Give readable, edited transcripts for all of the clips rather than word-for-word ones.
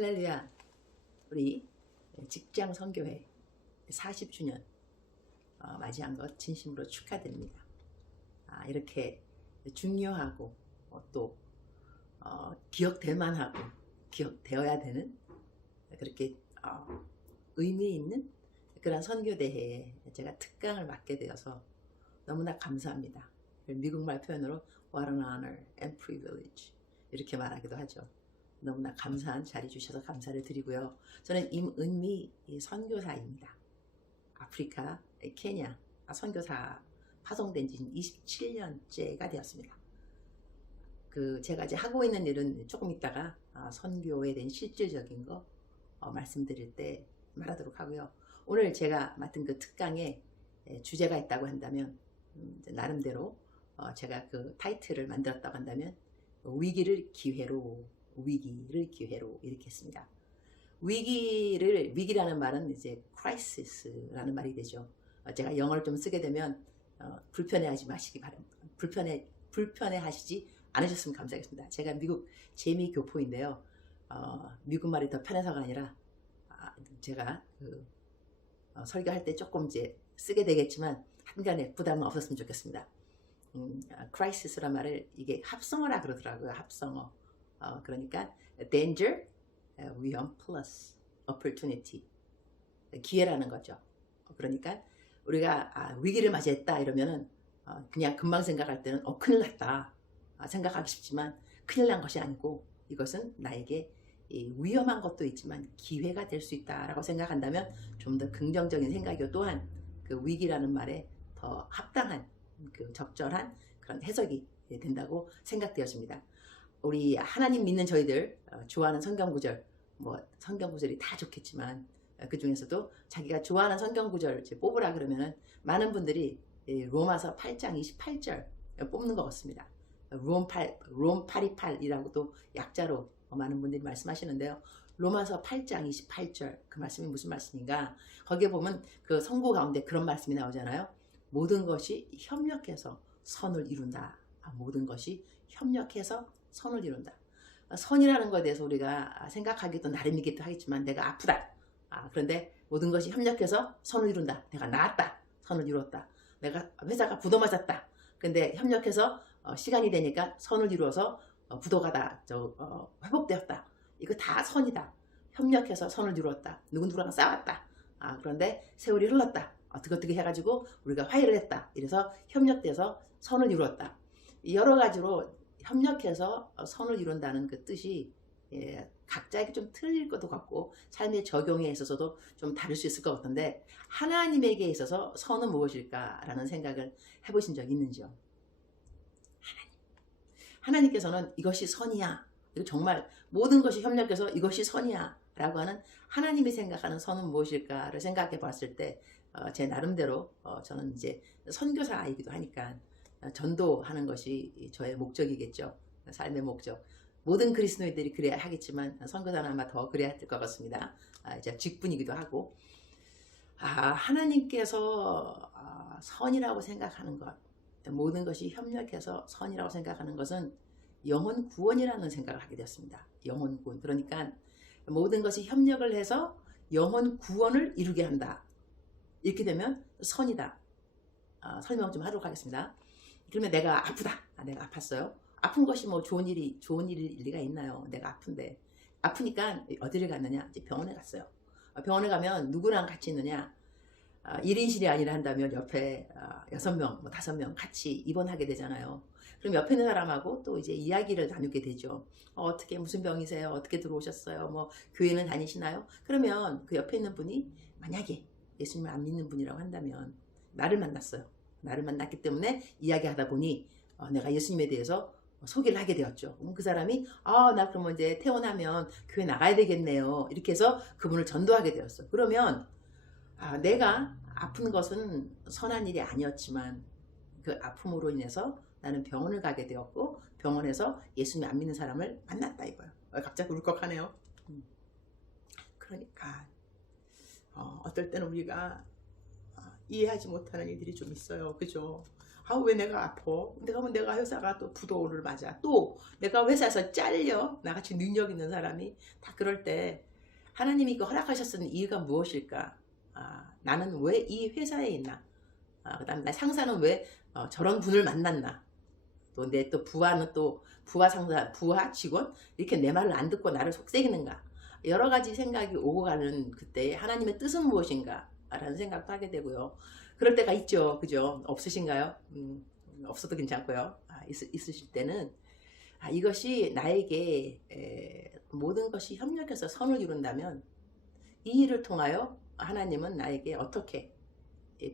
할렐루야. 우리 직장 선교회 40주년 맞이한 것 진심으로 축하드립니다. 이렇게 중요하고 또 기억될 만하고 기억되어야 되는 그렇게 의미 있는 그런 선교대회에 제가 특강을 맡게 되어서 너무나 감사합니다. 미국말 표현으로 What an honor and privilege 이렇게 말하기도 하죠. 너무나 감사한 자리 주셔서 감사를 드리고요. 저는 임은미 선교사입니다. 아프리카 케냐 선교사 파송된 지 27년째가 되었습니다. 제가 이제 하고 있는 일은 조금 있다가 선교에 대한 실질적인 거 말씀드릴 때 말하도록 하고요. 오늘 제가 맡은 그 특강에 주제가 있다고 한다면 나름대로 제가 그 타이틀을 만들었다고 한다면 위기를 기회로 이렇게 했습니다. 위기라는 말은 이제 crisis라는 말이 되죠. 제가 영어를 좀 쓰게 되면 불편해하지 마시기 바랍니다. 불편해하시지 않으셨으면 감사하겠습니다. 제가 미국 재미교포인데요. 미국 말이 더 편해서가 아니라 제가 설교할 때 조금 이제 쓰게 되겠지만 한간에 부담은 없었으면 좋겠습니다. crisis란 말을 이게 합성어라 그러더라고요. 합성어. 그러니까 danger, 위험 plus opportunity 기회라는 거죠. 그러니까 우리가 위기를 맞이했다 이러면은 그냥 금방 생각할 때는 큰일 났다 생각하기 쉽지만 큰일 난 것이 아니고 이것은 나에게 위험한 것도 있지만 기회가 될 수 있다라고 생각한다면 좀 더 긍정적인 생각이요 또한 그 위기라는 말에 더 합당한 그 적절한 그런 해석이 된다고 생각되었습니다. 우리 하나님 믿는 저희들 좋아하는 성경구절 성경구절이 다 좋겠지만 그 중에서도 자기가 좋아하는 성경구절 뽑으라 그러면은 많은 분들이 로마서 8장 28절 뽑는 것 같습니다. 롬 828이라고도 약자로 많은 분들이 말씀하시는데요. 로마서 8장 28절 그 말씀이 무슨 말씀인가? 거기에 보면 그 성구 가운데 그런 말씀이 나오잖아요. 모든 것이 협력해서 선을 이룬다. 모든 것이 협력해서 선을 이룬다. 선이라는 것에 대해서 우리가 생각하기도 나름이기도 하겠지만 내가 아프다. 그런데 모든 것이 협력해서 선을 이룬다. 내가 나았다. 선을 이뤘다. 내가 회사가 부도맞았다. 근데 협력해서 시간이 되니까 선을 이루어서 부도가 다 회복되었다. 이거 다 선이다. 협력해서 선을 이루었다. 누구랑 싸웠다. 그런데 세월이 흘렀다. 어떻게 해가지고 우리가 화해를 했다. 이래서 협력돼서 선을 이루었다. 여러 가지로 협력해서 선을 이룬다는 그 뜻이 각자에게 좀 틀릴 것도 같고 삶의 적용에 있어서도 좀 다를 수 있을 것 같은데 하나님에게 있어서 선은 무엇일까라는 생각을 해보신 적 있는지요? 하나님께서는 이것이 선이야. 이거 정말 모든 것이 협력해서 이것이 선이야 라고 하는 하나님이 생각하는 선은 무엇일까를 생각해 봤을 때 제 나름대로 저는 이제 선교사이기도 하니까 전도하는 것이 저의 목적이겠죠. 삶의 목적. 모든 그리스도인들이 그래야 하겠지만 선교사는 아마 더 그래야 될 것 같습니다. 이제 직분이기도 하고 하나님께서 선이라고 생각하는 것 모든 것이 협력해서 선이라고 생각하는 것은 영혼 구원이라는 생각을 하게 되었습니다. 영혼 구원. 그러니까 모든 것이 협력을 해서 영혼 구원을 이루게 한다. 이렇게 되면 선이다. 설명 좀 하도록 하겠습니다. 그러면 내가 아프다. 내가 아팠어요. 아픈 것이 뭐 좋은 일일 리가 있나요? 내가 아픈데. 아프니까 어디를 갔느냐? 이제 병원에 갔어요. 병원에 가면 누구랑 같이 있느냐? 1인실이 아니라 한다면 옆에 6명, 5명 같이 입원하게 되잖아요. 그럼 옆에 있는 사람하고 또 이제 이야기를 나누게 되죠. 어떻게 무슨 병이세요? 어떻게 들어오셨어요? 뭐 교회는 다니시나요? 그러면 그 옆에 있는 분이 만약에 예수님을 안 믿는 분이라고 한다면 나를 만났어요. 나를 만났기 때문에 이야기하다 보니 내가 예수님에 대해서 소개를 하게 되었죠. 그 사람이 나 그러면 이제 퇴원하면 교회 나가야 되겠네요. 이렇게 해서 그분을 전도하게 되었어. 그러면 내가 아픈 것은 선한 일이 아니었지만 그 아픔으로 인해서 나는 병원을 가게 되었고 병원에서 예수님 안 믿는 사람을 만났다 이거예요. 갑자기 울컥하네요. 그러니까 어떨 때는 우리가 이해하지 못하는 일들이 좀 있어요. 그죠? 아, 왜 내가 아파? 내가 회사가 또 부도를 맞아. 또 내가 회사에서 잘려. 나같이 능력 있는 사람이 다 그럴 때 하나님이 그 허락하셨던 이유가 무엇일까? 나는 왜 이 회사에 있나? 그다음 나 상사는 왜 저런 분을 만났나? 또 내 또 부하는 또 부하 상사, 부하 직원 이렇게 내 말을 안 듣고 나를 속삭이는가? 여러 가지 생각이 오고 가는 그때 하나님의 뜻은 무엇인가? 라는 생각도 하게 되고요. 그럴 때가 있죠. 그죠? 없으신가요? 없어도 괜찮고요. 있으실 때는 이것이 나에게 모든 것이 협력해서 선을 이룬다면 이 일을 통하여 하나님은 나에게 어떻게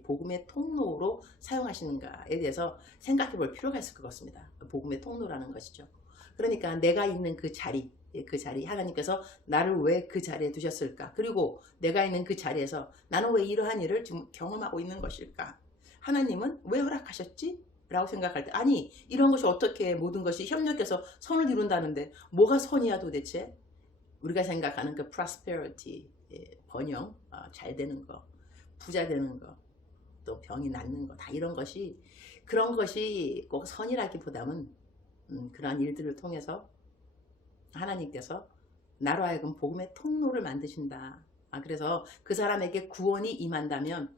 복음의 통로로 사용하시는가에 대해서 생각해 볼 필요가 있을 것 같습니다. 복음의 통로라는 것이죠. 그러니까 내가 있는 그 자리 하나님께서 나를 왜 그 자리에 두셨을까? 그리고 내가 있는 그 자리에서 나는 왜 이러한 일을 지금 경험하고 있는 것일까? 하나님은 왜 허락하셨지? 라고 생각할 때 아니 이런 것이 어떻게 모든 것이 협력해서 선을 이룬다는데 뭐가 선이야 도대체? 우리가 생각하는 그 prosperity, 번영, 잘 되는 거, 부자 되는 거, 또 병이 낫는 거 다 이런 것이 그런 것이 꼭 선이라기보다는 그러한 일들을 통해서 하나님께서 나로 하여금 복음의 통로를 만드신다. 그래서 그 사람에게 구원이 임한다면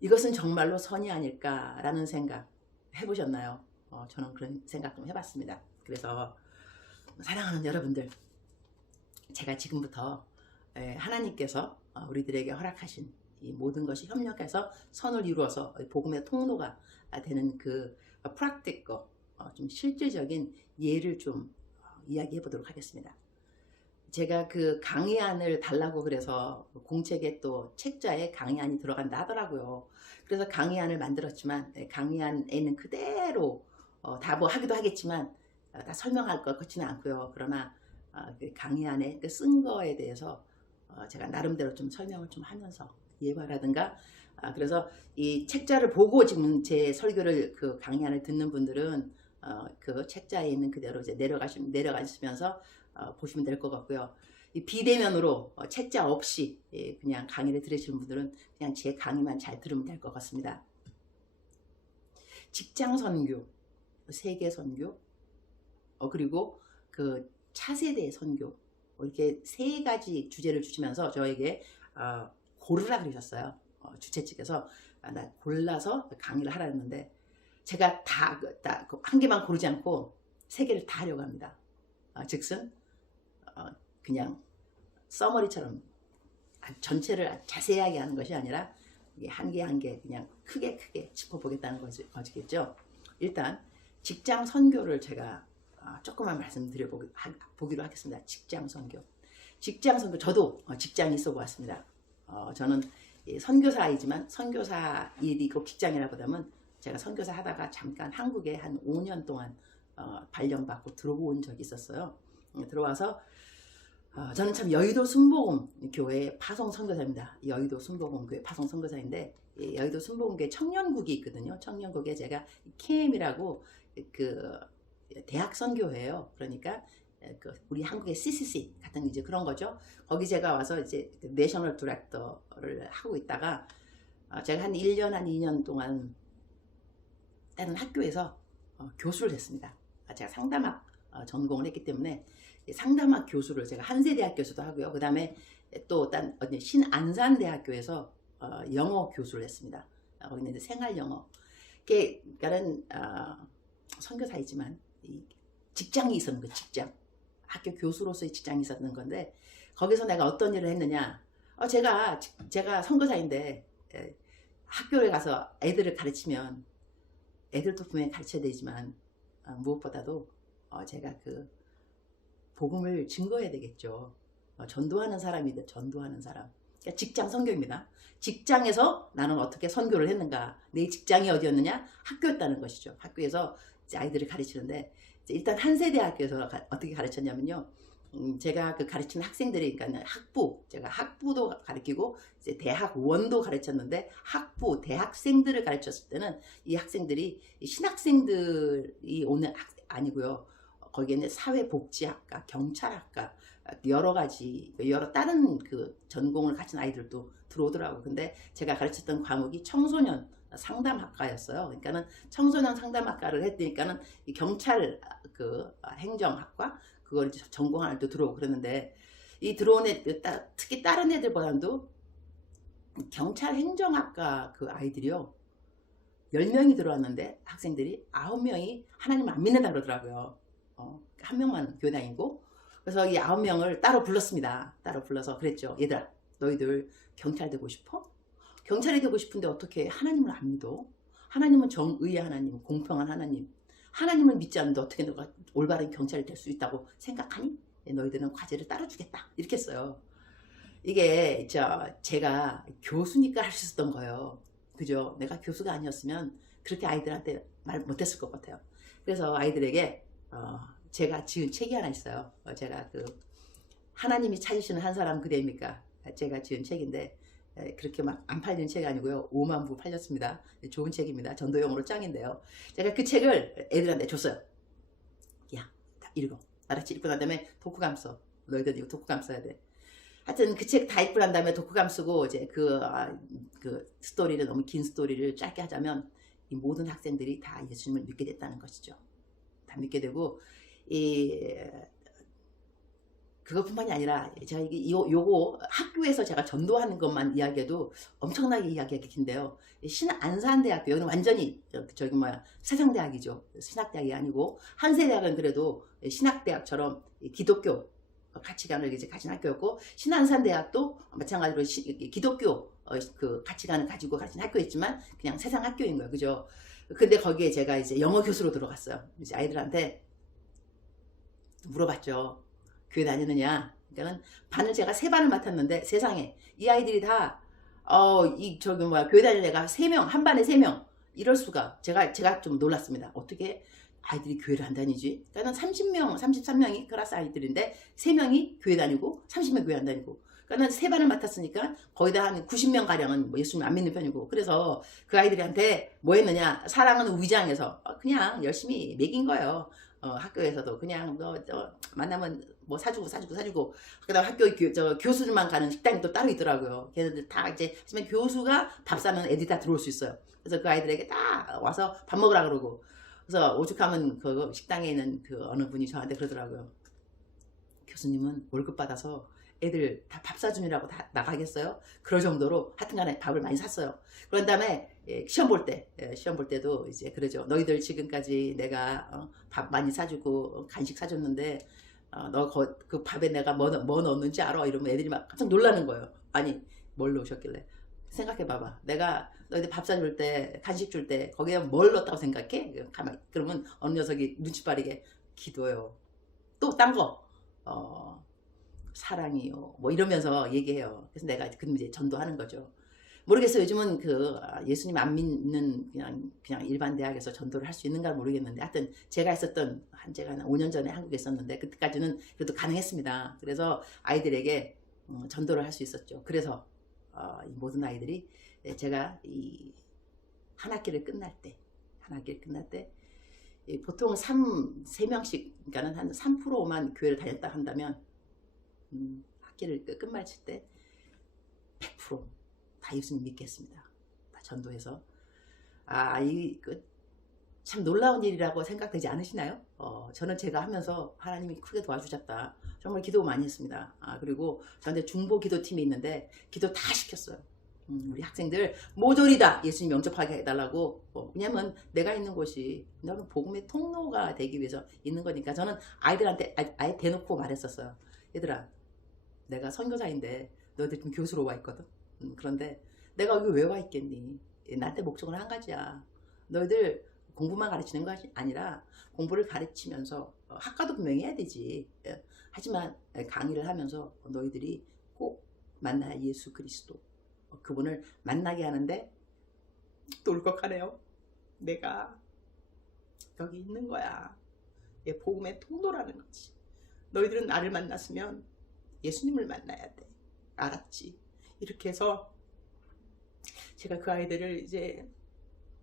이것은 정말로 선이 아닐까라는 생각 해보셨나요? 저는 그런 생각 좀 해봤습니다. 그래서 사랑하는 여러분들, 제가 지금부터 하나님께서 우리들에게 허락하신 이 모든 것이 협력해서 선을 이루어서 복음의 통로가 되는 그 프랙티컬, 좀 실질적인 예를 좀 이야기해 보도록 하겠습니다. 제가 그 강의안을 달라고 그래서 공책에 또 책자에 강의안이 들어간다 하더라고요. 그래서 강의안을 만들었지만 강의안에는 그대로 다 뭐 하기도 하겠지만 다 설명할 것 같지는 않고요. 그러나 그 강의안에 쓴 거에 대해서 제가 나름대로 좀 설명을 좀 하면서 예화라든가 그래서 이 책자를 보고 지금 제 설교를 그 강의안을 듣는 분들은 그 책자에 있는 그대로 이제 내려가시면서 보시면 될 것 같고요. 이 비대면으로 책자 없이 그냥 강의를 들으시는 분들은 그냥 제 강의만 잘 들으면 될 것 같습니다. 직장 선교, 세계 선교, 그리고 그 차세대 선교 이렇게 세 가지 주제를 주시면서 저에게 고르라 그러셨어요. 주최 측에서 나 골라서 강의를 하라 했는데 제가 다 한 개만 고르지 않고 세 개를 다 하려고 합니다. 즉슨 그냥 서머리처럼 전체를 자세하게 하는 것이 아니라 한 개 한 개 그냥 크게 짚어보겠다는 것이겠죠. 일단 직장 선교를 제가 조금만 말씀드려보기로 하겠습니다. 직장 선교. 저도 직장이 있어 보았습니다. 저는 선교사이지만 선교사 일이 꼭 직장이라고 하면 제가 선교사 하다가 잠깐 한국에 한 5년 동안 발령받고 들어온 적이 있었어요. 들어와서 저는 참 여의도 순복음 교회 파송 선교사입니다. 여의도 순복음 교회 파송 선교사인데 여의도 순복음 교회 청년국이 있거든요. 청년국에 제가 캠이라고 그 대학 선교회예요. 그러니까 우리 한국의 CCC 같은 이제 그런 거죠. 거기 제가 와서 이제 내셔널 디렉터를 하고 있다가 제가 한 1년 한 2년 동안 다른 학교에서 교수를 했습니다. 제가 상담학 전공을 했기 때문에 상담학 교수를 제가 한세대학교에서도 하고요. 그 다음에 또 신안산대학교에서 영어 교수를 했습니다. 거기는 이제 생활영어. 그러니까는 선교사이지만 직장이 있었는 거예요. 직장. 학교 교수로서의 직장이 있었는 건데 거기서 내가 어떤 일을 했느냐. 제가 선교사인데 학교에 가서 애들을 가르치면 애들도 분명히 가르쳐야 되지만 무엇보다도 제가 그 복음을 증거해야 되겠죠. 전도하는 사람이든 전도하는 사람. 그러니까 직장 선교입니다. 직장에서 나는 어떻게 선교를 했는가. 내 직장이 어디였느냐? 학교였다는 것이죠. 학교에서 이제 아이들을 가르치는데 일단 한세대학교에서 어떻게 가르쳤냐면요. 제가 그 가르치는 학생들이 그러니까 제가 학부도 가르치고 이제 대학원도 가르쳤는데 대학생들을 가르쳤을 때는 이 학생들이 신학생들이 오는 아니고요. 거기에는 사회복지학과, 경찰학과, 여러 가지 여러 다른 그 전공을 가진 아이들도 들어오더라고요. 근데 제가 가르쳤던 과목이 청소년 상담학과였어요. 그러니까는 청소년 상담학과를 했으니까는 이 경찰 그 행정학과 그걸 전공하는 애도 들어오고 그러는데, 이 들어온 애 특히 다른 애들보다도 경찰 행정학과 그 아이들이요, 10명이 들어왔는데 학생들이 9명이 하나님을 안 믿는다 그러더라고요. 한 명만 교회 다니고. 그래서 이 9명을 따로 불렀습니다. 따로 불러서 그랬죠. 얘들아, 너희들 경찰 되고 싶어? 경찰이 되고 싶은데 어떻게 하나님을 안 믿어? 하나님은 정의의 하나님, 공평한 하나님, 하나님을 믿지 않는데 어떻게 너가 올바른 경찰이 될 수 있다고 생각하니? 너희들은 과제를 따로 주겠다. 이렇게 했어요. 이게 제가 교수니까 할 수 있었던 거예요. 그죠? 내가 교수가 아니었으면 그렇게 아이들한테 말 못했을 것 같아요. 그래서 아이들에게 제가 지은 책이 하나 있어요. 제가 그 하나님이 찾으시는 한 사람 그대입니까? 제가 지은 책인데, 그렇게 막 안 팔리는 책이 아니고요. 5만 부 팔렸습니다. 좋은 책입니다. 전도용으로 짱인데요. 제가 그 책을 애들한테 줬어요. 야, 다 읽어. 알았지? 읽고 난 다음에 독후감 써. 너희들 이거 독후감 써야 돼. 하여튼 그 책 다 읽고 난 다음에 독후감 쓰고, 이제 그 스토리를, 너무 긴 스토리를 짧게 하자면, 이 모든 학생들이 다 예수님을 믿게 됐다는 것이죠. 다 믿게 되고, 그것뿐만이 아니라 제가 요거 학교에서 제가 전도하는 것만 이야기해도 엄청나게 이야기하기 긴데요. 신안산대학교, 여기는 완전히 세상대학이죠. 신학대학이 아니고, 한세대학은 그래도 신학대학처럼 기독교 가치관을 이제 가진 학교였고, 신안산대학도 마찬가지로 기독교 그 가치관을 가지고 가진 학교였지만 그냥 세상 학교인 거예요. 그죠? 근데 거기에 제가 이제 영어 교수로 들어갔어요. 이제 아이들한테 물어봤죠. 교회 다니느냐? 그러니까는 반을 제가 3반을 맡았는데, 세상에 이 아이들이 다 교회 다니는 애가 3명, 한 반에 3명. 이럴 수가. 제가 좀 놀랐습니다. 어떻게 아이들이 교회를 안 다니지? 그러니까 30명, 33명이 클래스 아이들인데 3명이 교회 다니고 30명 교회 안 다니고. 그러니까 3반을 맡았으니까 거의 다 한 90명 가량은 예수님 안 믿는 편이고. 그래서 그 아이들한테 뭐 했느냐? 사랑은 위장해서 그냥 열심히 먹인 거예요. 학교에서도 그냥 만나면 뭐 사주고. 그다음 학교 교수들만 가는 식당이 또 따로 있더라고요. 걔네들 다 이제 하지만 교수가 밥 사면 애들이 다 들어올 수 있어요. 그래서 그 아이들에게 다 와서 밥 먹으라 그러고. 그래서 오죽하면 그 식당에 있는 그 어느 분이 저한테 그러더라고요. 교수님은 월급 받아서 애들 다 밥 사주느라고 다 나가겠어요? 그럴 정도로 하여튼간에 밥을 많이 샀어요. 그런 다음에 시험 볼 때도 이제 그러죠. 너희들 지금까지 내가 밥 많이 사주고 간식 사줬는데 너 그 밥에 내가 뭐 넣었는지 알아? 이러면 애들이 막 깜짝 놀라는 거예요. 아니, 뭘 넣으셨길래? 생각해봐봐. 내가 너희들 밥 사줄 때, 간식 줄 때 거기에 뭘 넣었다고 생각해? 그러면 어느 녀석이 눈치 빠르게 기도요. 또 딴 거. 사랑이요. 뭐 이러면서 얘기해요. 그래서 내가 그럼 이제 전도하는 거죠. 모르겠어요. 요즘은 예수님 안 믿는 그냥 일반 대학에서 전도를 할 수 있는가 모르겠는데, 하여튼 제가 했었던 제가 한 5년 전에 한국에 있었는데 그때까지는 그래도 가능했습니다. 그래서 아이들에게 전도를 할 수 있었죠. 그래서 이 모든 아이들이 제가 이 한 학기를 끝날 때 보통 3명씩, 그러니까는 한 3%만 교회를 다녔다 한다면 학기를 끝마칠 때 100%다 예수님 믿겠습니다. 다 전도해서. 참 놀라운 일이라고 생각되지 않으시나요? 저는 제가 하면서 하나님이 크게 도와주셨다. 정말 기도 많이 했습니다. 그리고 저한테 중보 기도팀이 있는데 기도 다 시켰어요. 우리 학생들 모조리 다 예수님 영접하게 해달라고. 왜냐면 내가 있는 곳이 너는 복음의 통로가 되기 위해서 있는 거니까. 저는 아이들한테 아예 대놓고 말했었어요. 얘들아, 내가 선교사인데 너희들 좀 교수로 와 있거든. 그런데 내가 여기 왜 와 있겠니? 나한테 목적은 한 가지야. 너희들 공부만 가르치는 것이 아니라 공부를 가르치면서 학과도 분명히 해야 되지. 하지만 강의를 하면서 너희들이 꼭 만나야 예수 그리스도, 그분을 만나게 하는데 또 울컥하네요. 내가 여기 있는 거야. 복음의 통로라는 거지. 너희들은 나를 만났으면 예수님을 만나야 돼. 알았지? 이렇게 해서 제가 그 아이들을 이제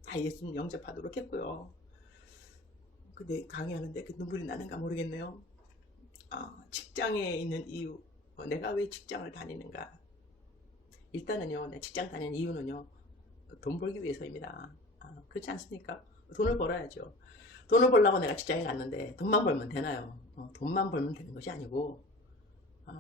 다 예수님 영접하도록 했고요. 근데 강의하는데 그 눈물이 나는가 모르겠네요. 직장에 있는 이유, 내가 왜 직장을 다니는가. 일단은요, 내 직장 다니는 이유는요, 돈 벌기 위해서입니다. 그렇지 않습니까? 돈을 벌어야죠. 돈을 벌려고 내가 직장에 갔는데 돈만 벌면 되나요? 돈만 벌면 되는 것이 아니고,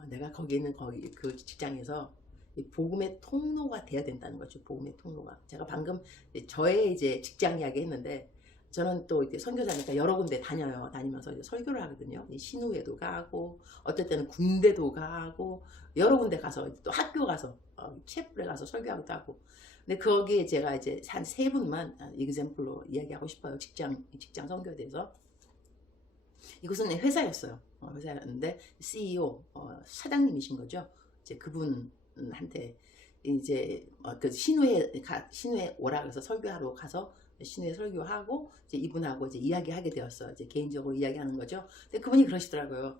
내가 거기 있는 그 직장에서 이 복음의 통로가 돼야 된다는 거죠. 복음의 통로가. 제가 방금 저의 이제 직장 이야기 했는데, 저는 또 이제 선교사니까 여러 군데 다니면서 이제 설교를 하거든요. 신우회도 가고, 어떨 때는 군대도 가고, 여러 군데 가서, 또 학교 가서, 체플에 가서 설교하기도 하고. 근데 거기에 제가 이제 한 세 분만 이그샘플로 이야기하고 싶어요. 직장 선교에 대해서. 이곳은 회사였어요. 회사였는데, CEO, 사장님이신 거죠. 이제 그분한테 이제 그 신우회 오라 그래서 설교하러 가서 신우회 설교하고 이제 이분하고 이제 이야기하게 되었어요. 이제 개인적으로 이야기하는 거죠. 근데 그분이 그러시더라고요.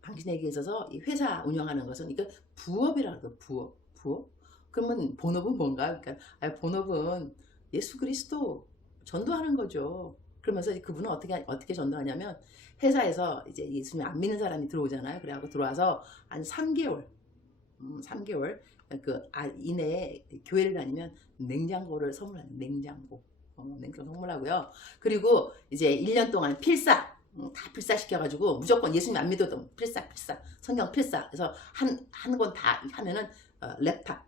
당신에게 있어서 이 회사 운영하는 것은 이거 부업이라고. 부업. 그러면 본업은 뭔가? 그러니까 본업은 예수 그리스도 전도하는 거죠. 그러면서 그분은 어떻게 전도하냐면, 회사에서 이제 예수님 안 믿는 사람이 들어오잖아요. 그래갖고 들어와서 한 3개월 이내에 교회를 다니면 냉장고를 선물하는, 냉장고 선물하고요. 그리고 이제 1년 동안 필사, 다 필사시켜가지고 무조건 예수님 안 믿어도 필사, 성경 필사. 그래서 한 권 다 하면은 랩탑,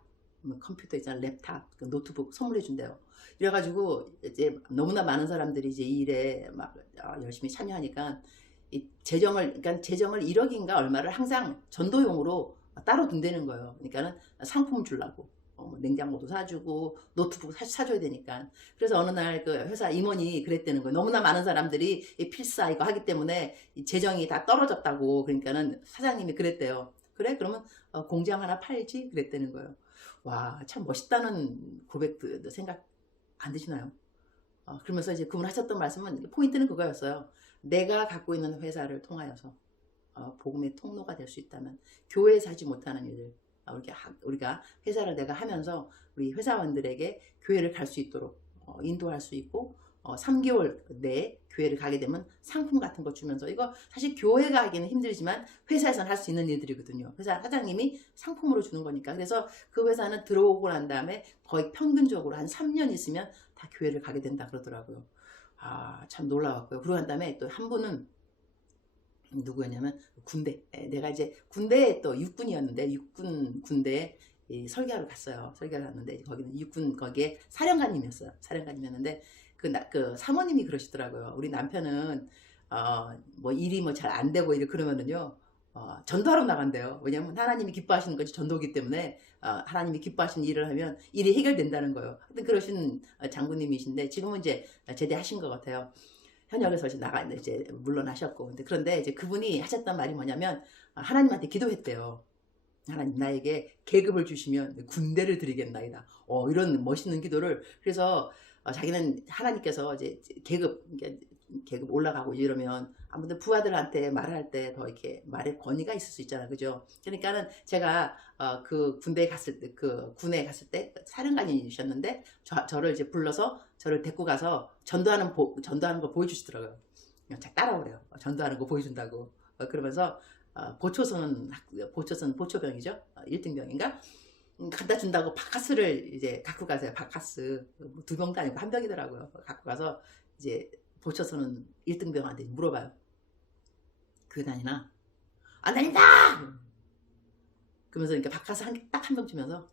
컴퓨터 있잖아, 랩탑, 노트북 선물해 준대요. 이래가지고 이제 너무나 많은 사람들이 이제 이 일에 막 열심히 참여하니까 재정을 1억인가 얼마를 항상 전도용으로 따로 둔다는 거예요. 그러니까는 상품 주려고 냉장고도 사주고 노트북 사줘야 되니까. 그래서 어느 날 그 회사 임원이 그랬다는 거예요. 너무나 많은 사람들이 이 필사 이거 하기 때문에 이 재정이 다 떨어졌다고. 그러니까는 사장님이 그랬대요. 그래? 그러면 공장 하나 팔지? 그랬다는 거예요. 와, 참 멋있다는 고백도 생각 안 드시나요? 그러면서 이제 그분 하셨던 말씀은, 포인트는 그거였어요. 내가 갖고 있는 회사를 통하여서 복음의 통로가 될 수 있다면, 교회에서 하지 못하는 일을 우리가 회사를 내가 하면서 우리 회사원들에게 교회를 갈 수 있도록 인도할 수 있고, 3개월 내에 교회를 가게 되면 상품 같은 거 주면서, 이거 사실 교회가 하기는 힘들지만 회사에서는 할 수 있는 일들이거든요. 회사 사장님이 상품으로 주는 거니까. 그래서 그 회사는 들어오고 난 다음에 거의 평균적으로 한 3년 있으면 다 교회를 가게 된다 그러더라고요. 참 놀라웠고요. 그러고 난 다음에 또 한 분은 누구였냐면 군대. 내가 이제 군대에 또 육군이었는데, 군대에 설교하러 갔어요. 설교를 갔는데 거기는 육군, 거기에 사령관님이었어요. 사령관님이었는데 그 사모님이 그러시더라고요. 우리 남편은 뭐 일이 뭐 잘 안 되고 그러면은요, 전도하러 나간대요. 왜냐면 하나님이 기뻐하시는 것이 전도기 때문에 하나님이 기뻐하시는 일을 하면 일이 해결된다는 거예요. 하여튼 그러신 장군님이신데 지금은 이제 제대하신 것 같아요. 현역에서 이제 물러나셨고. 그런데 이제 그분이 하셨던 말이 뭐냐면, 하나님한테 기도했대요. 하나님, 나에게 계급을 주시면 군대를 드리겠나이다. 이런 멋있는 기도를. 그래서 자기는 하나님께서 이제 계급 올라가고 이러면 아무튼 부하들한테 말할 때 더 이렇게 말의 권위가 있을 수 있잖아, 그죠? 그러니까는 제가 그 군에 갔을 때 사령관이셨는데 저를 이제 불러서 저를 데리고 가서 전도하는 거 보여주시더라고요. 자, 따라오래요. 전도하는 거 보여준다고. 그러면서 보초병이죠. 1등병인가? 갖다 준다고 바카스를 이제 갖고 가세요. 바카스 2병도 아니고 1병이더라고요. 갖고 가서 이제 보초서는 1등병한테 물어봐요. 교회 다니나? 안 다닌다! 그러면서 이렇게 바카스 딱 한 병 주면서,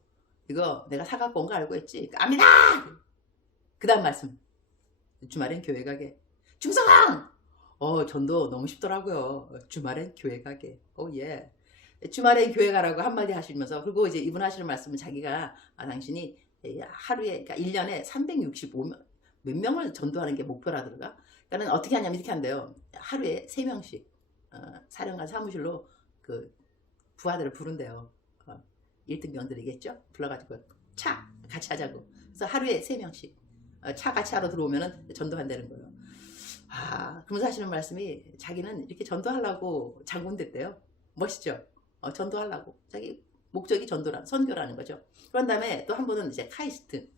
이거 내가 사갖고 온 거 알고 있지? 압니다! 그 다음 말씀. 주말엔 교회 가게. 충성! 전도 너무 쉽더라고요. 주말엔 교회 가게. 예. 주말에 교회 가라고 한마디 하시면서, 그리고 이제 이분 하시는 말씀은 자기가 당신이 하루에, 그러니까 1년에 365명 몇 명을 전도하는 게 목표라더라. 그러니까 어떻게 하냐면 이렇게 한대요. 하루에 3명씩 사령관 사무실로 그 부하들을 부른대요. 1등병들이겠죠? 불러가지고 차 같이 하자고. 그래서 하루에 3명씩 차 같이 하러 들어오면은 전도한다는 거예요. 그러면서 하시는 말씀이, 자기는 이렇게 전도하려고 장군 됐대요. 멋있죠? 전도하려고. 자기 목적이 선교라는 거죠. 그런 다음에 또 한 분은 이제 카이스트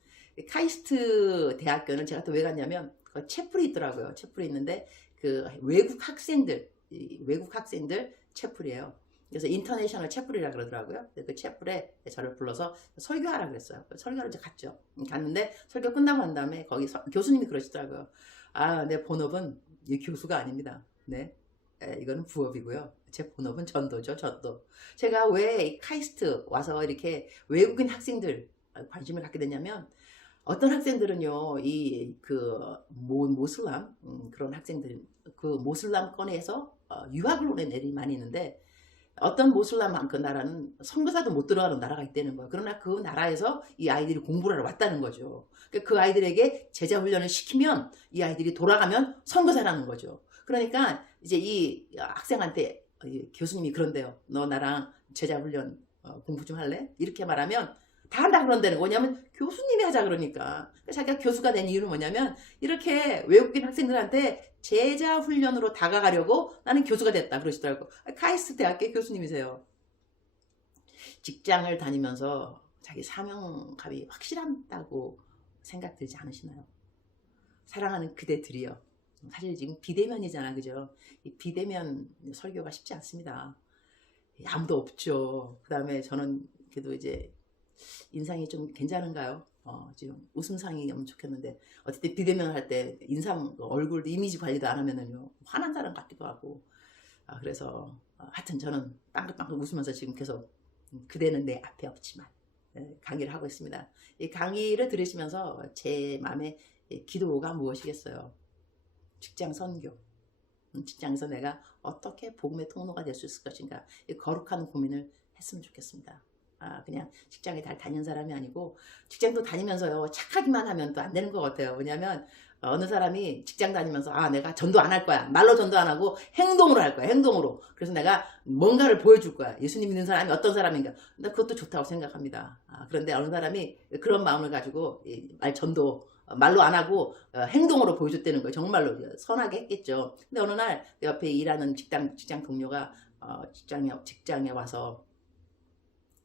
대학교는 제가 또 왜 갔냐면, 그 채플이 있더라고요. 채플이 있는데 그 외국 학생들 채플이에요. 그래서 인터내셔널 채플이라 그러더라고요. 그 채플에 저를 불러서 설교하라 그랬어요. 설교를 이제 갔죠. 갔는데 설교 끝나고 난 다음에 거기 교수님이 그러시더라고요. 아, 내 본업은 이 교수가 아닙니다. 네, 이거는 부업이고요. 제 본업은 전도죠, 전도. 제가 왜 카이스트 와서 이렇게 외국인 학생들 관심을 갖게 됐냐면 어떤 학생들은요, 모슬람 그런 학생들, 그 모슬람권에서 유학을 오는 애들이 많이 있는데 어떤 모슬람 그 나라는 선교사도 못 들어가는 나라가 있다는 거예요. 그러나 그 나라에서 이 아이들이 공부를 하러 왔다는 거죠. 그 아이들에게 제자 훈련을 시키면 이 아이들이 돌아가면 선교사라는 거죠. 그러니까 이제 이 학생한테 교수님이 그런데요. 너 나랑 제자 훈련 공부 좀 할래? 이렇게 말하면 다 한다 그런다는 거. 왜냐면 교수님이 하자 그러니까. 자기가 교수가 된 이유는 뭐냐면 이렇게 외국인 학생들한테 제자 훈련으로 다가가려고 나는 교수가 됐다 그러시더라고. 카이스트 대학교 교수님이세요. 직장을 다니면서 자기 사명감이 확실하다고 생각 들지 않으시나요? 사랑하는 그대들이요. 사실 지금 비대면이잖아, 그죠? 이 비대면 설교가 쉽지 않습니다. 아무도 없죠. 그 다음에 저는 그래도 이제 인상이 좀 괜찮은가요? 지금 웃음상이 오면 좋겠는데 어쨌든 비대면 할 때 인상 얼굴 이미지 관리도 안 하면은요 화난 사람 같기도 하고 그래서 하여튼 저는 빵긋빵긋 웃으면서 지금 계속 그대는 내 앞에 없지만 강의를 하고 있습니다. 이 강의를 들으시면서 제 마음에 기도가 무엇이겠어요? 직장 선교, 직장에서 내가 어떻게 복음의 통로가 될 수 있을 것인가, 이 거룩한 고민을 했으면 좋겠습니다. 그냥 직장에 잘 다니는 사람이 아니고 직장도 다니면서요 착하기만 하면 또 안 되는 것 같아요. 왜냐하면 어느 사람이 직장 다니면서 내가 전도 안 할 거야, 말로 전도 안 하고 행동으로 할 거야, 행동으로. 그래서 내가 뭔가를 보여줄 거야, 예수님 믿는 사람이 어떤 사람인가. 근데 그것도 좋다고 생각합니다. 그런데 어느 사람이 그런 마음을 가지고 전도 말로 안 하고 행동으로 보여줬다는 거예요. 정말로 선하게 했겠죠. 근데 어느 날 옆에 일하는 직장 동료가 직장에 와서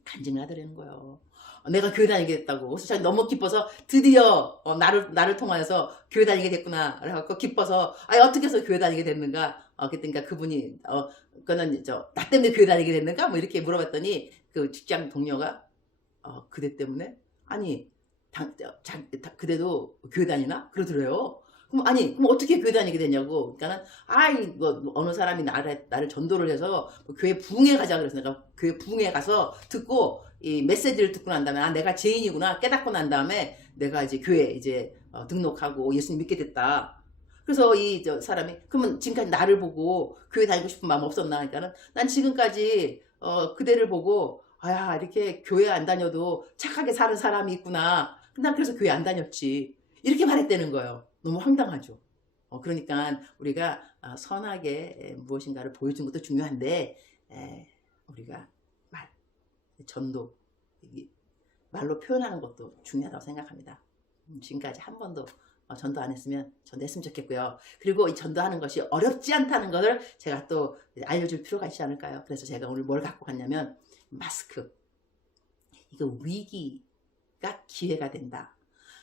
간증을 하더라는 거예요. 내가 교회 다니게 됐다고. 그래서 자기 너무 기뻐서 드디어 나를 통하여서 교회 다니게 됐구나. 그래갖고 기뻐서 어떻게 해서 교회 다니게 됐는가. 그러니까 그분이 그거는 나 때문에 교회 다니게 됐는가 뭐 이렇게 물어봤더니 그 직장 동료가 그대 때문에? 아니 그대도 교회 다니나? 그러더래요. 그럼 어떻게 교회 다니게 되냐고. 그러니까는 어느 사람이 나를 전도를 해서 교회 부흥회 가자 그래서 내가 교회 부흥회 가서 듣고 이 메시지를 듣고 난 다음에 내가 죄인이구나 깨닫고 난 다음에 내가 이제 교회 이제 등록하고 예수님 믿게 됐다. 그래서 저 사람이 그러면 지금까지 나를 보고 교회 다니고 싶은 마음 없었나? 그러니까는 난 지금까지 그대를 보고 이렇게 교회 안 다녀도 착하게 사는 사람이 있구나. 난 그래서 교회 안 다녔지. 이렇게 말했다는 거예요. 너무 황당하죠. 그러니까 우리가 선하게 무엇인가를 보여주는 것도 중요한데 우리가 전도 말로 표현하는 것도 중요하다고 생각합니다. 지금까지 한 번도 전도 안 했으면 전도했으면 좋겠고요. 그리고 이 전도하는 것이 어렵지 않다는 것을 제가 또 알려줄 필요가 있지 않을까요? 그래서 제가 오늘 뭘 갖고 갔냐면 마스크. 이거 위기가 기회가 된다.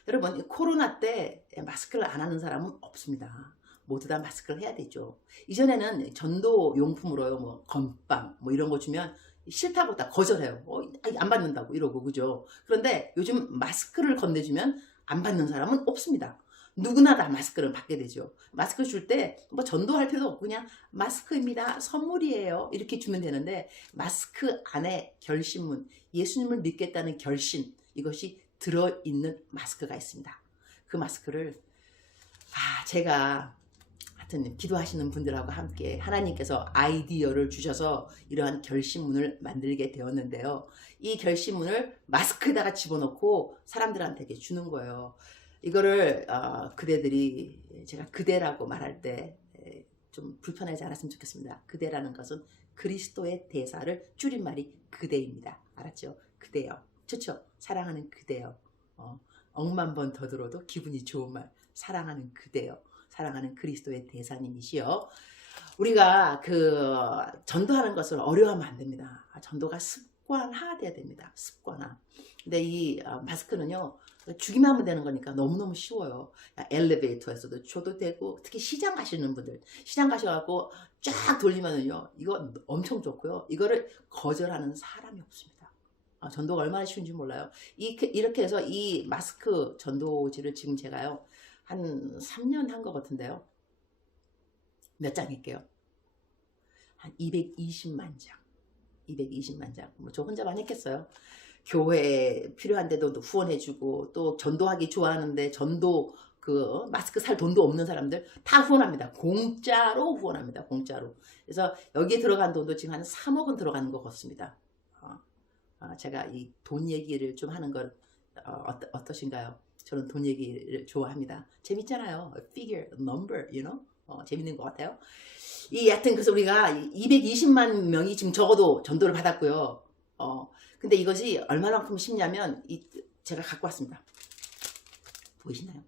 여러분 코로나 때 마스크를 안 하는 사람은 없습니다. 모두 다 마스크를 해야 되죠. 이전에는 전도 용품으로요 뭐 건빵 뭐 이런 거 주면 싫다고 다 거절해요. 안 받는다고 이러고 그죠. 그런데 요즘 마스크를 건네주면 안 받는 사람은 없습니다. 누구나 다 마스크를 받게 되죠. 마스크 줄 때 뭐 전도할 필요도 없고 그냥 마스크입니다, 선물이에요 이렇게 주면 되는데 마스크 안에 결심문, 예수님을 믿겠다는 결심, 이것이 들어있는 마스크가 있습니다. 그 마스크를 제가 하여튼 기도하시는 분들하고 함께 하나님께서 아이디어를 주셔서 이러한 결심문을 만들게 되었는데요. 이 결심문을 마스크에다가 집어넣고 사람들한테 주는 거예요. 이거를 그대들이 제가 그대라고 말할 때 좀 불편하지 않았으면 좋겠습니다. 그대라는 것은 그리스도의 대사를 줄임말이 그대입니다. 알았죠? 그대요. 좋죠? 사랑하는 그대요. 억만 번 더 들어도 기분이 좋은 말. 사랑하는 그대요. 사랑하는 그리스도의 대사님이시여. 우리가 전도하는 것을 어려워하면 안 됩니다. 전도가 습관화돼야 됩니다. 습관화. 근데 이 마스크는요 주기만 하면 되는 거니까 너무너무 쉬워요. 엘리베이터에서도 줘도 되고, 특히 시장 가시는 분들, 시장 가셔갖고 쫙 돌리면은요, 이거 엄청 좋고요. 이거를 거절하는 사람이 없습니다. 전도가 얼마나 쉬운지 몰라요. 이렇게 해서 이 마스크 전도지를 지금 제가요, 한 3년 한 것 같은데요. 몇 장 할게요. 한 220만 장. 220만 장. 뭐 저 혼자만 했겠어요. 교회 필요한데도 후원해주고, 또 전도하기 좋아하는데 전도 그 마스크 살 돈도 없는 사람들 다 후원합니다. 공짜로 후원합니다. 공짜로. 그래서 여기에 들어간 돈도 지금 한 3억은 들어가는 것 같습니다. 제가 이 돈 얘기를 좀 하는 건 어떠신가요? 저는 돈 얘기를 좋아합니다. 재밌잖아요. Figure, number, you know? 재밌는 것 같아요. 하여튼 그래서 우리가 220만 명이 지금 적어도 전도를 받았고요. 근데 이것이 얼마만큼 쉽냐면 제가 갖고 왔습니다. 보이시나요?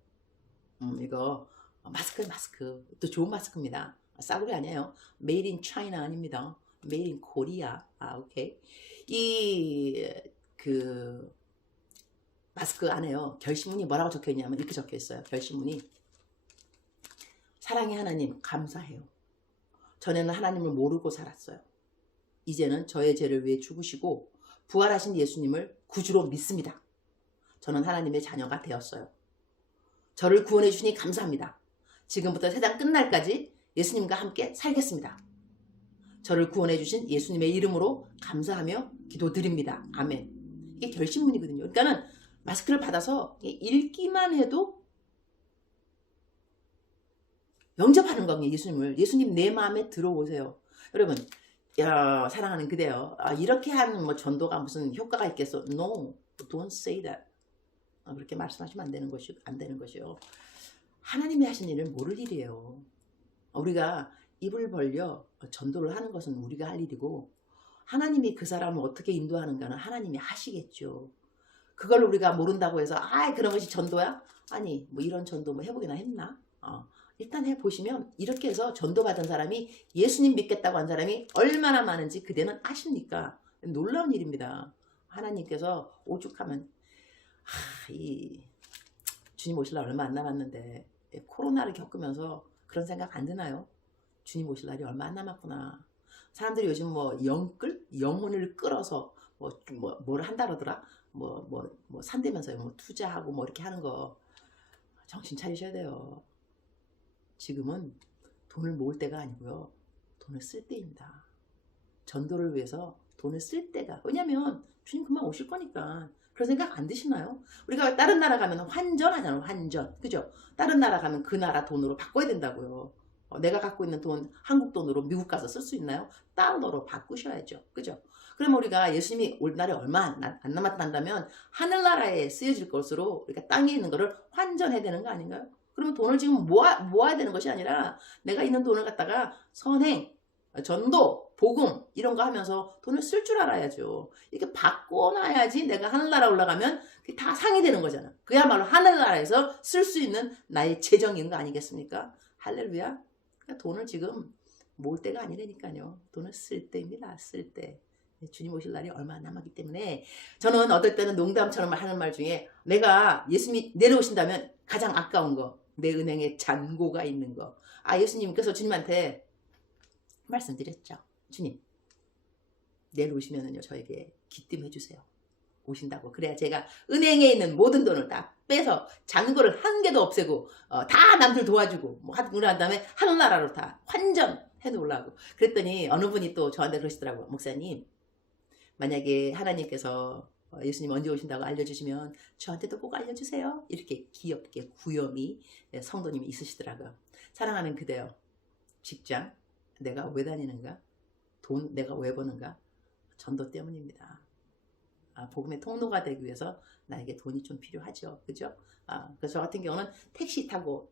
이거 마스크. 또 좋은 마스크입니다. 싸구려 아니에요. Made in China 아닙니다. Made in Korea. 오케이. 마스크 안에요. 결심문이 뭐라고 적혀 있냐면 이렇게 적혀 있어요. 결심문이 사랑의 하나님 감사해요. 전에는 하나님을 모르고 살았어요. 이제는 저의 죄를 위해 죽으시고 부활하신 예수님을 구주로 믿습니다. 저는 하나님의 자녀가 되었어요. 저를 구원해 주시니 감사합니다. 지금부터 세상 끝날까지 예수님과 함께 살겠습니다. 저를 구원해 주신 예수님의 이름으로 감사하며 기도드립니다. 아멘. 이게 결심문이거든요. 그러니까는 마스크를 받아서 읽기만 해도 영접하는 겁니다. 예수님 내 마음에 들어오세요. 여러분, 사랑하는 그대요. 이렇게 하는 뭐 전도가 무슨 효과가 있겠어? No, don't say that. 그렇게 말씀하시면 안 되는 것이요. 하나님이 하신 일을 모를 일이에요. 우리가 입을 벌려 전도를 하는 것은 우리가 할 일이고, 하나님이 그 사람을 어떻게 인도하는가는 하나님이 하시겠죠. 그걸 우리가 모른다고 해서 그런 것이 전도야? 아니, 뭐 이런 전도 뭐 해보기나 했나? 일단 해보시면 이렇게 해서 전도받은 사람이 예수님 믿겠다고 한 사람이 얼마나 많은지 그대는 아십니까? 놀라운 일입니다. 하나님께서 오죽하면 주님 오실 날 얼마 안 남았는데 코로나를 겪으면서 그런 생각 안 드나요? 주님 오실 날이 얼마 안 남았구나. 사람들이 요즘 뭐 영혼을 끌어서 뭘 한다 그러더라? 산대면서 뭐 투자하고 뭐 이렇게 하는 거 정신 차리셔야 돼요. 지금은 돈을 모을 때가 아니고요. 돈을 쓸 때입니다. 전도를 위해서 돈을 쓸 때가. 왜냐면 주님 금방 오실 거니까. 그런 생각 안 드시나요? 우리가 다른 나라 가면 환전하잖아요. 환전. 그죠? 다른 나라 가면 그 나라 돈으로 바꿔야 된다고요. 내가 갖고 있는 돈 한국 돈으로 미국 가서 쓸 수 있나요? 달러로 바꾸셔야죠. 그죠? 그러면 우리가 예수님이 올 날에 얼마 안 남았다면 하늘나라에 쓰여질 것으로 우리가 땅에 있는 거를 환전해야 되는 거 아닌가요? 그러면 돈을 지금 모아야 되는 것이 아니라 내가 있는 돈을 갖다가 선행, 전도, 복음 이런 거 하면서 돈을 쓸 줄 알아야죠. 이렇게 바꿔놔야지 내가 하늘나라 올라가면 그게 다 상이 되는 거잖아. 그야말로 하늘나라에서 쓸 수 있는 나의 재정인 거 아니겠습니까? 할렐루야. 그러니까 돈을 지금 모을 때가 아니라니까요. 돈을 쓸 때입니다. 쓸 때. 주님 오실 날이 얼마 안 남았기 때문에 저는 어떨 때는 농담처럼 하는 말 중에 내가 예수님이 내려오신다면 가장 아까운 거, 내 은행에 잔고가 있는 거. 예수님께서 주님한테 말씀드렸죠. 주님, 내려오시면은요 저에게 기뜸해 주세요. 오신다고. 그래야 제가 은행에 있는 모든 돈을 다 빼서 잔고를 한 개도 없애고 다 남들 도와주고 뭐 하고 난 다음에 하늘나라로 다 환전해 놓으려고. 그랬더니 어느 분이 또 저한테 그러시더라고요. 목사님, 만약에 하나님께서 예수님 언제 오신다고 알려주시면 저한테도 꼭 알려주세요. 이렇게 귀엽게 구염이 성도님이 있으시더라고요. 사랑하는 그대요. 직장 내가 왜 다니는가? 돈 내가 왜 버는가? 전도 때문입니다. 복음의 통로가 되기 위해서 나에게 돈이 좀 필요하죠. 그죠? 그래서 저 같은 경우는 택시 타고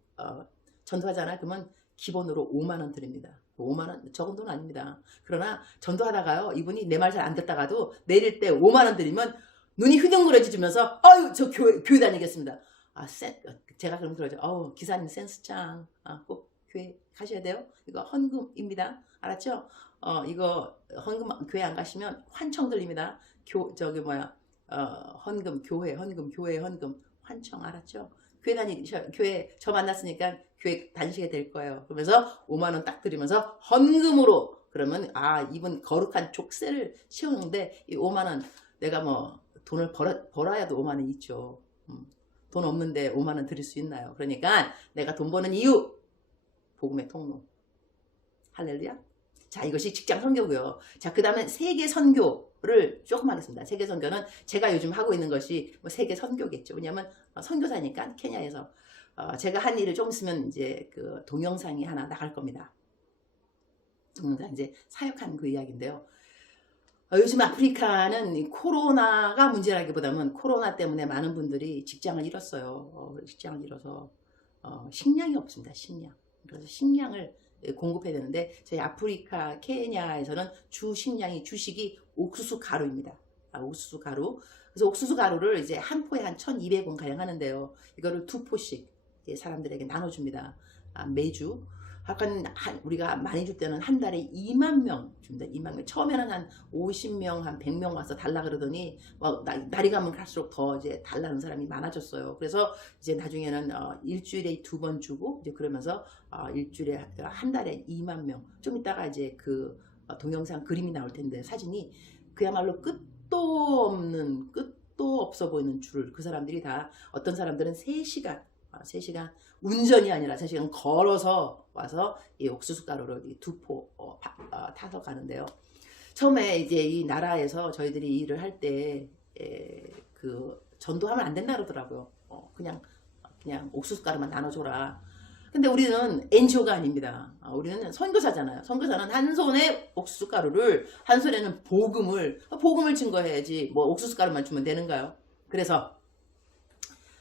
전도하잖아요. 그러면 기본으로 5만 원 드립니다. 5만 원 적은 돈 아닙니다. 그러나 전도하다가요, 이분이 내 말 잘 안 듣다가도 내릴 때 5만 원 드리면 눈이 흐둥그레지면서 저 교회 다니겠습니다. 제가 그럼 그러죠. 기사님 센스짱. 꼭 교회 가셔야 돼요. 이거 헌금입니다. 알았죠? 이거 헌금 교회 안 가시면 환청 들립니다. 헌금 교회 헌금. 환청 알았죠? 교회 저 만났으니까 교회 다니시게 될 거예요. 그러면서 5만 원 딱 드리면서 헌금으로 그러면 이분 거룩한 족쇄를 씌우는데 이 5만 원 내가 뭐 돈을 벌어야도 5만 원 있죠. 돈 없는데 5만 원 드릴 수 있나요? 그러니까 내가 돈 버는 이유 복음의 통로. 할렐루야. 자, 이것이 직장 선교고요. 자, 그 다음에 세계 선교를 조금 하겠습니다. 세계 선교는 제가 요즘 하고 있는 것이 뭐 세계 선교겠죠. 왜냐하면 선교사니까 케냐에서 제가 한 일을 좀 있으면 이제 그 동영상이 하나 나갈 겁니다. 동영상 이제 사역한 그 이야기인데요. 요즘 아프리카는 이 코로나가 문제라기보다는 코로나 때문에 많은 분들이 직장을 잃었어요. 직장을 잃어서 식량이 없습니다. 식량. 그래서 식량을 공급해야 되는데 저희 아프리카 케냐에서는 주식이 옥수수 가루입니다. 옥수수 가루. 그래서 옥수수 가루를 이제 한 포에 한 1,200원 가량 하는데요. 이거를 2포씩 사람들에게 나눠줍니다. 매주. 우리가 많이 줄 때는 한 달에 2만 명 줍니다. 2만 명. 처음에는 한 50명, 한 100명 와서 달라 그러더니 날이 가면 갈수록 더 이제 달라는 사람이 많아졌어요. 그래서 이제 나중에는 일주일에 2번 주고 이제 그러면서 일주일에 한 달에 2만 명. 좀 이따가 이제 그 동영상 그림이 나올 텐데 사진이 그야말로 끝도 없어 보이는 줄을 그 사람들이 다 어떤 사람들은 3시간 운전이 아니라 3시간 걸어서 와서 이 옥수수 가루를 2포 타서 가는데요. 처음에 이제 이 나라에서 저희들이 일을 할 때 그 전도하면 안 된다 그러더라고요. 그냥 옥수수 가루만 나눠줘라. 근데 우리는 NGO가 아닙니다. 우리는 선교사잖아요. 선교사는 한 손에 옥수수 가루를 한 손에는 복음을 증거해야지 뭐 옥수수 가루만 주면 되는가요? 그래서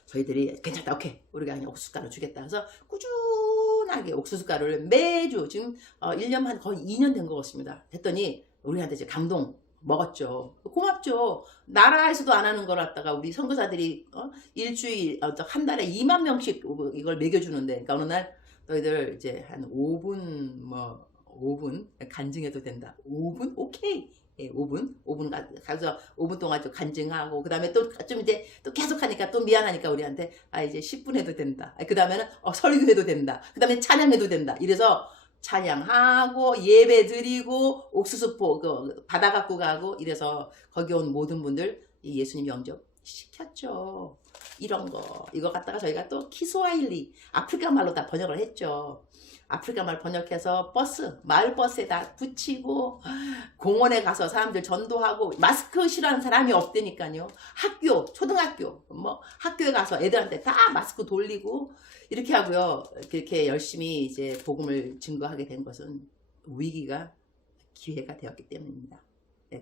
저희들이 괜찮다, 오케이, 우리가 그냥 옥수수 가루 주겠다 해서 꾸준하게 옥수수 가루를 매주 지금 1년 한 거의 2년 된 것 같습니다. 했더니 우리한테 이제 감동 먹었죠. 고맙죠. 나라에서도 안 하는 걸 갖다가 우리 선교사들이 일주일 한 달에 2만 명씩 이걸 먹여주는데, 그러니까 어느 날 너희들 이제 한 5분 간증해도 된다. 5분? 오케이. 5분 가서 5분 동안 좀 간증하고, 그 다음에 또 좀 이제 또 계속 하니까 또 미안하니까 우리한테 이제 10분 해도 된다. 그 다음에는 설교해도 된다. 그 다음에 찬양해도 된다. 이래서 찬양하고 예배 드리고 옥수수포 받아 갖고 가고, 이래서 거기 온 모든 분들 이 예수님 영접 시켰죠. 이런 거 이거 갖다가 저희가 또 키스와일리 아프리카 말로 다 번역을 했죠. 아프리카 말 번역해서 마을 버스에다 붙이고 공원에 가서 사람들 전도하고, 마스크 싫어하는 사람이 없다니까요. 초등학교 학교에 가서 애들한테 다 마스크 돌리고 이렇게 하고요. 그렇게 열심히 이제 복음을 증거하게 된 것은 위기가 기회가 되었기 때문입니다.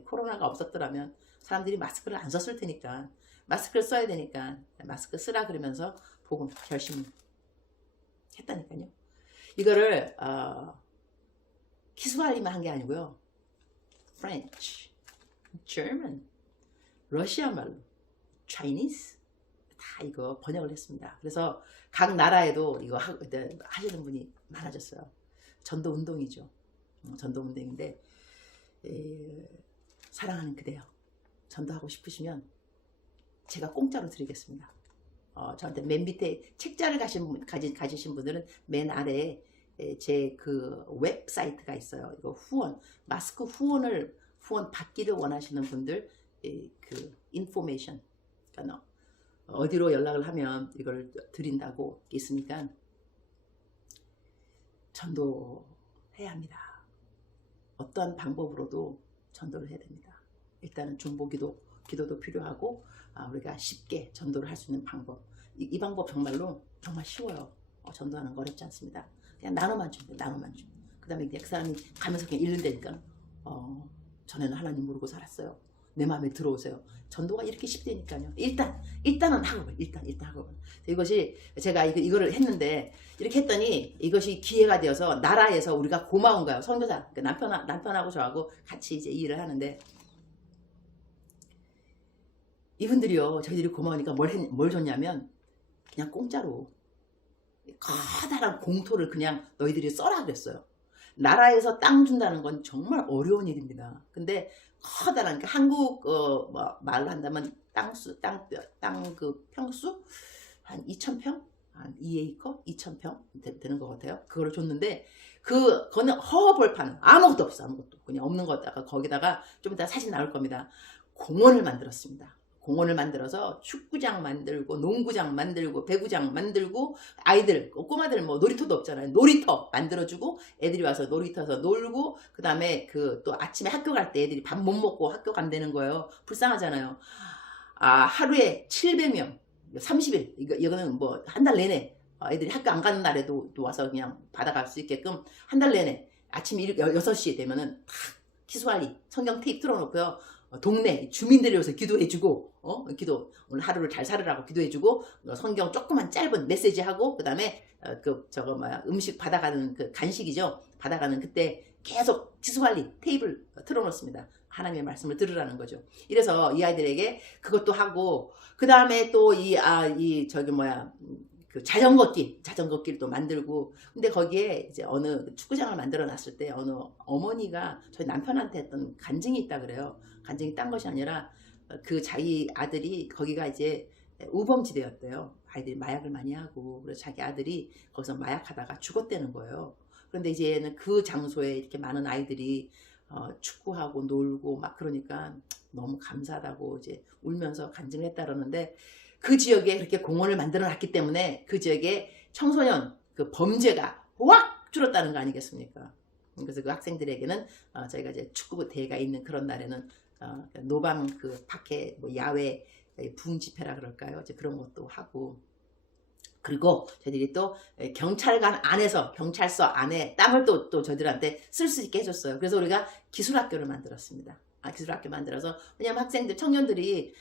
코로나가 없었더라면 사람들이 마스크를 안 썼을 테니까, 마스크를 써야 되니까 마스크 쓰라 그러면서 복음 결심했다니까요. 이거를 키스와일리만 한 게 아니고요. French, German, 러시아 말로, Chinese 다 이거 번역을 했습니다. 그래서 각 나라에도 이거 하시는 분이 많아졌어요. 전도 운동이죠. 전도 운동인데 사랑하는 그대여, 전도하고 싶으시면 제가 공짜로 드리겠습니다. 저한테 맨 밑에 책자를 가지신 분들은 맨 아래에 제 그 웹사이트가 있어요. 이거 마스크 후원 받기를 원하시는 분들 그 인포메이션, 그러니까 어디로 연락을 하면 이걸 드린다고 있으니까 전도해야 합니다. 어떠한 방법으로도 전도를 해야 됩니다. 일단은 기도도 필요하고, 우리가 쉽게 전도를 할 수 있는 방법, 이 방법 정말 쉬워요. 전도하는 거 어렵지 않습니다. 그냥 나눠만 주면 그 다음에 그 사람이 가면서 그냥 읽는다니까, 전에는 하나님 모르고 살았어요. 내 마음에 들어오세요. 전도가 이렇게 쉽다니까요. 일단은 하고, 일단 하고. 이것이 제가 이거를 했는데, 이렇게 했더니 이것이 기회가 되어서 나라에서 우리가 고마운가요? 선교사, 남편하고 저하고 같이 이제 일을 하는데, 이분들이요, 저희들이 고마우니까 뭘 줬냐면 그냥 공짜로 커다란 공토를 그냥 너희들이 써라 그랬어요. 나라에서 땅 준다는 건 정말 어려운 일입니다. 근데 커다란 한국 뭐 말로 한다면 땅수 땅 그 평수 한 2,000평, 한 2에이커, 2,000평 되는 것 같아요. 그거를 줬는데 그거는 허허벌판 아무것도 없어. 아무것도 그냥 없는 거다가 거기다가 좀 이따 사진 나올 겁니다. 공원을 만들었습니다. 공원을 만들어서 축구장 만들고 농구장 만들고 배구장 만들고 아이들 꼬마들 뭐 놀이터도 없잖아요. 놀이터 만들어주고 애들이 와서 놀이터에서 놀고 그 다음에 그 또 아침에 학교 갈 때 애들이 밥 못 먹고 학교 간다는 거예요. 불쌍하잖아요. 하루에 700명 30일 이거는 뭐 한 달 내내 애들이 학교 안 가는 날에도 또 와서 그냥 받아갈 수 있게끔 한 달 내내 아침 6시에 되면은 탁 키스관리 성경 테이프 틀어놓고요. 동네 주민들이 오서 기도해주고 기도 오늘 하루를 잘 살으라고 기도해주고 성경 조그만 짧은 메시지하고 그 다음에 음식 받아가는 그 간식이죠. 받아가는 그때 계속 키스관리 테이블 틀어놓습니다. 하나님의 말씀을 들으라는 거죠. 이래서 이 아이들에게 그것도 하고 그 다음에 또 그 자전거길도 만들고 근데 거기에 이제 어느 축구장을 만들어 놨을 때 어느 어머니가 저희 남편한테 했던 간증이 있다 그래요. 간증이 딴 것이 아니라 그 자기 아들이 거기가 이제 우범지대였대요. 아이들이 마약을 많이 하고 그래서 자기 아들이 거기서 마약하다가 죽었다는 거예요. 그런데 이제는 그 장소에 이렇게 많은 아이들이 축구하고 놀고 막 그러니까 너무 감사하다고 이제 울면서 간증을 했다 그러는데 그 지역에 그렇게 공원을 만들어 놨기 때문에 그 지역에 청소년 그 범죄가 확 줄었다는 거 아니겠습니까? 그래서 그 학생들에게는 저희가 이제 축구 대회가 있는 그런 날에는 노방 그 밖에 뭐 야외 부흥 집회라 그럴까요? 이제 그런 것도 하고 그리고 저희들이 또 경찰관 안에서 경찰서 안에 땅을 또 저희들한테 쓸 수 있게 해줬어요. 그래서 우리가 기술학교를 만들었습니다. 기술학교 만들어서 왜냐하면 학생들 청년들이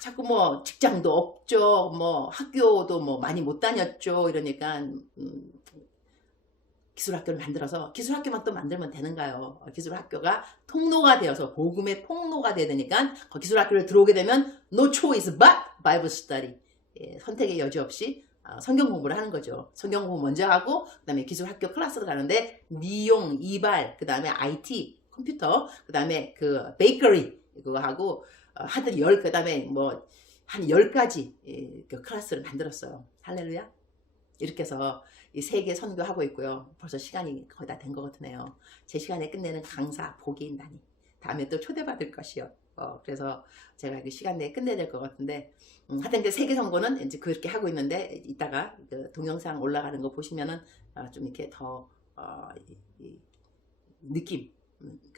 자꾸 뭐 직장도 없죠. 뭐 학교도 뭐 많이 못 다녔죠. 이러니까 기술학교를 만들어서 기술학교만 또 만들면 되는가요? 기술학교가 통로가 되어서 복음의 통로가 되야 되니까 기술학교를 들어오게 되면 no choice but Bible study. 선택의 여지 없이 성경 공부를 하는 거죠. 성경 공부 먼저 하고 그 다음에 기술학교 클래스를 가는데 미용, 이발, 그 다음에 IT, 컴퓨터, 그 다음에 그 베이커리 그거 하고 하여튼 그 다음에 뭐 한 10가지 그 클래스를 만들었어요. 할렐루야. 이렇게 해서 이 세계 선교하고 있고요. 벌써 시간이 거의 다 된 것 같으네요. 제 시간에 끝내는 강사 복이 있나니 다음에 또 초대받을 것이요. 그래서 제가 그 시간 내에 끝내야 될 것 같은데 하여튼 그 세계 선교는 이제 그렇게 하고 있는데 이따가 그 동영상 올라가는 거 보시면은 좀 이렇게 더 느낌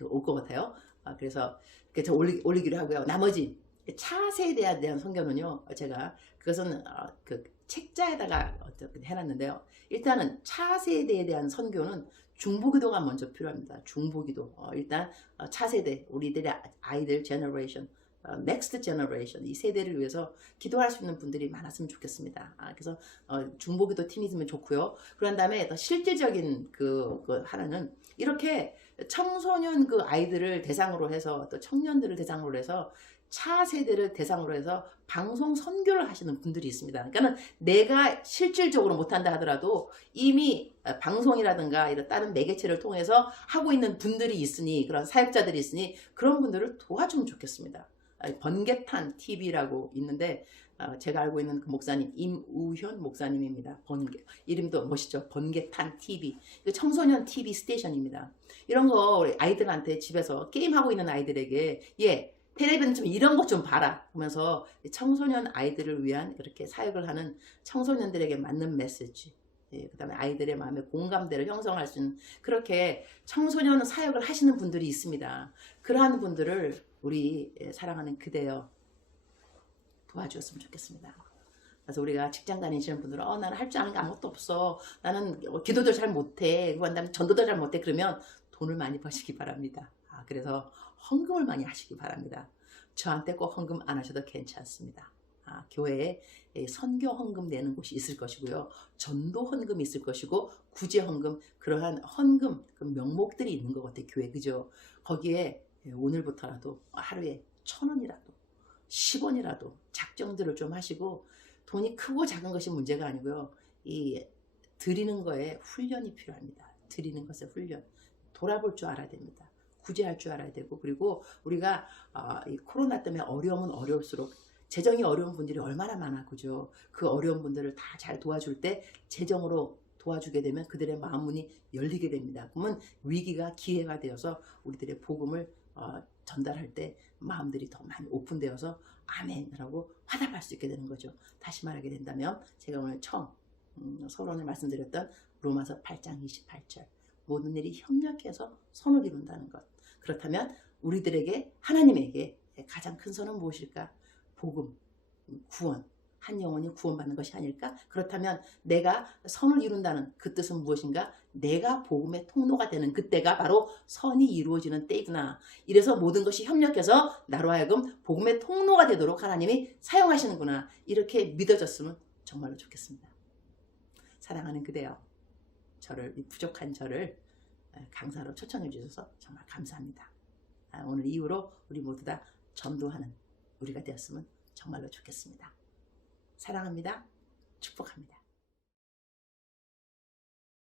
올 것 같아요. 그래서 저 올리기로 하고요. 나머지 차세대에 대한 선교는요. 제가 그것은 그 책자에다가 어떻게 해놨는데요. 일단은 차세대에 대한 선교는 중보기도가 먼저 필요합니다. 중보기도. 일단 차세대 우리들의 아이들 제너레이션 넥스트 제너레이션 이 세대를 위해서 기도할 수 있는 분들이 많았으면 좋겠습니다. 그래서 중보기도 팀이 있으면 좋고요. 그런 다음에 더 실질적인 그 하나는 이렇게 청소년 그 아이들을 대상으로 해서 또 청년들을 대상으로 해서 차세대를 대상으로 해서 방송 선교를 하시는 분들이 있습니다. 그러니까 내가 실질적으로 못한다 하더라도 이미 방송이라든가 이런 다른 매개체를 통해서 하고 있는 분들이 있으니 그런 사역자들이 있으니 그런 분들을 도와주면 좋겠습니다. 번개탄 TV라고 있는데 제가 알고 있는 그 목사님 임우현 목사님입니다. 이름도 멋있죠. 번개탄 TV 청소년 TV 스테이션입니다. 이런 거 우리 아이들한테 집에서 게임하고 있는 아이들에게 텔레비전 좀 이런 것 좀 봐라 하면서 청소년 아이들을 위한 이렇게 사역을 하는 청소년들에게 맞는 메시지 그 다음에 아이들의 마음에 공감대를 형성할 수 있는 그렇게 청소년 사역을 하시는 분들이 있습니다. 그러한 분들을 우리 사랑하는 그대여 도와주었으면 좋겠습니다. 그래서 우리가 직장 다니시는 분들은 나는 할 줄 아는 게 아무것도 없어. 나는 기도도 잘 못해. 그다음에 전도도 잘 못해. 그러면 돈을 많이 버시기 바랍니다. 그래서 헌금을 많이 하시기 바랍니다. 저한테 꼭 헌금 안 하셔도 괜찮습니다. 교회에 선교 헌금 내는 곳이 있을 것이고요. 전도 헌금이 있을 것이고 구제 헌금 그러한 헌금 그 명목들이 있는 것 같아요. 교회 그죠? 거기에 오늘부터라도 하루에 1,000원이라도 10원이라도 작정들을 좀 하시고 돈이 크고 작은 것이 문제가 아니고요. 이 드리는 거에 훈련이 필요합니다. 드리는 것의 훈련, 돌아볼 줄 알아야 됩니다. 구제할 줄 알아야 되고, 그리고 우리가 이 코로나 때문에 어려우면 어려울수록 재정이 어려운 분들이 얼마나 많아, 그죠? 그 어려운 분들을 다 잘 도와줄 때 재정으로 도와주게 되면 그들의 마음문이 열리게 됩니다. 그러면 위기가 기회가 되어서 우리들의 복음을 전달할 때 마음들이 더 많이 오픈되어서 아멘이라고 화답할 수 있게 되는 거죠. 다시 말하게 된다면 제가 오늘 처음 서론을 말씀드렸던 로마서 8장 28절, 모든 일이 협력해서 선을 이룬다는 것. 그렇다면 우리들에게, 하나님에게 가장 큰 선은 무엇일까? 복음, 구원, 한 영혼이 구원받는 것이 아닐까? 그렇다면 내가 선을 이룬다는 그 뜻은 무엇인가? 내가 복음의 통로가 되는 그때가 바로 선이 이루어지는 때이구나. 이래서 모든 것이 협력해서 나로 하여금 복음의 통로가 되도록 하나님이 사용하시는구나. 이렇게 믿어졌으면 정말로 좋겠습니다. 사랑하는 그대여, 저를, 부족한 저를 강사로 초청해 주셔서 정말 감사합니다. 오늘 이후로 우리 모두 다 전도하는 우리가 되었으면 정말로 좋겠습니다. 사랑합니다. 축복합니다.